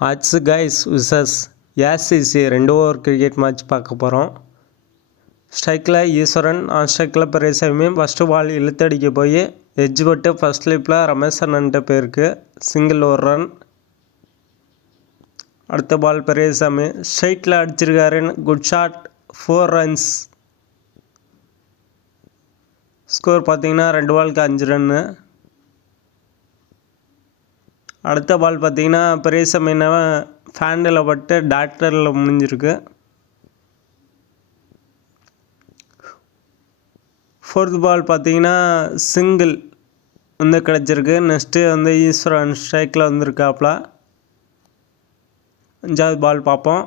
Ads guys விசஸ் ACC 2 over cricket match பார்க்க போகிறோம். ஸ்ட்ரைக்கில் ஈஸ்வரன், நான் ஸ்ட்ரைக்கில் பெரியசாமி. ஃபஸ்ட்டு பால் இழுத்தடிக்க போய் எட்ஜ் பட்டு ஃபஸ்ட் ஸ்லிப்பில் ரமேஷ் அண்ணன்ட்ட போயிருக்கு. சிங்கிள் ஒரு ரன். அடுத்த பால் பெரியசாமி ஸ்ட்ரைட்டில் அடிச்சிருக்காரு. Good shot, 4 runs. ஸ்கோர் பார்த்தீங்கன்னா 2 பாலுக்கு 5 ரன்னு. அடுத்த பால் பார்த்தீங்கன்னா பெரியசாமி ஃபேண்டில் பட்டு டாக்டரில் முடிஞ்சிருக்கு. 4th பால் பார்த்தீங்கன்னா சிங்கிள் கிடச்சிருக்கு. நெக்ஸ்ட்டு ஈஸ்வரன் ஸ்ட்ரைக்கில் வந்திருக்காப்புல. 5வது பால் பார்ப்போம்.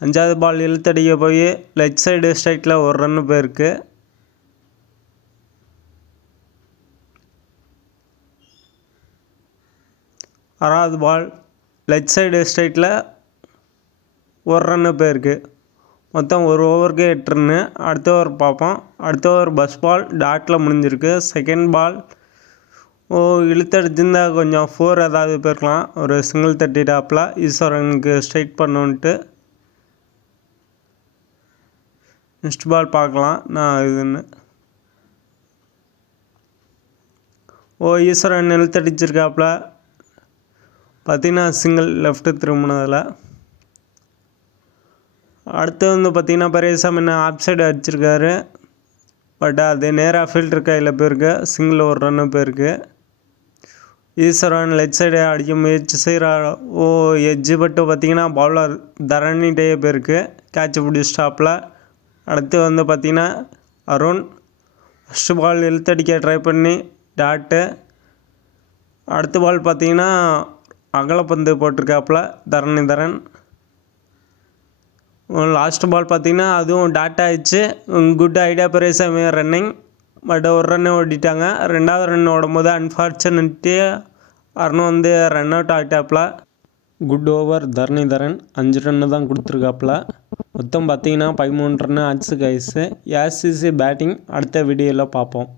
5வது பால் இழுத்தடிக்க போய் லெஃப்ட் சைடு ஸ்ட்ரைக்கில் ஒரு ரன்னு போயிருக்கு. 6வது பால் லெஃப்ட் சைடு ஸ்ட்ரைட்டில் ஒரு ரன்னு போயிருக்கு. மொத்தம் ஒரு ஓவருக்கு 8 ரன்னு. அடுத்த ஓவர் பார்ப்போம். அடுத்த ஓவர் பஸ் பால் டாட்டில் முடிஞ்சிருக்கு. செகண்ட் பால் இழுத்தடிச்சிருந்தா கொஞ்சம் 4 ஏதாவது போயிருக்கலாம். ஒரு சிங்கிள் தட்டிட்டாப்பில் ஈஸ்வரனுக்கு ஸ்ட்ரைட் பண்ணுன்ட்டு. நெக்ஸ்ட் பால் பார்க்கலாம் நான் இதுன்னு. ஈஸ்வரன் இழுத்தடிச்சிருக்காப்புல பார்த்தீங்கன்னா சிங்கிள் லெஃப்ட்டு திரும்பினதில். அடுத்து பார்த்தீங்கன்னா பெரியசாமி ஆப் சைடு அடிச்சிருக்காரு. பட் அது நேராக ஃபீல்டர் கையில் போயிருக்கு. சிங்கிள் ஒரு ரன்னு போயிருக்கு. ஈஸ்வரன் லெஃப்ட் சைடு அடிக்க முயற்சி செய்கிறார். எட்ஜு பட்டு பார்த்தீங்கன்னா பவுலர் தரணிட்டே போயிருக்கு. கேட்ச் பிடிச்சிட்டாப்பில். அடுத்து பார்த்தீங்கன்னா அருண் ஃபஸ்ட்டு பால் இழுத்தடிக்க ட்ரை பண்ணி டாட்டு. அடுத்த பால் பார்த்தீங்கன்னா அகலப்பந்து போட்டிருக்காப்புல தரன். லாஸ்ட் பால் பார்த்தீங்கன்னா அதுவும் டாட் ஆயிடுச்சு. Good idea Periyasamy running. But ஒரு ரன்னு ஓடிட்டாங்க. 2வது ரன் ஓடும்போது அன்ஃபார்ச்சுனேட்லி அருண் ரன் அவுட் ஆகிட்டாப்புல. குட் ஓவர் தரன் 5 ரன்னு தான் கொடுத்துருக்காப்புல. மொத்தம் பார்த்தீங்கன்னா 13 ரன்னு ஆச்சு கைஸு. ஏசிசி பேட்டிங் அடுத்த வீடியோவில் பார்ப்போம்.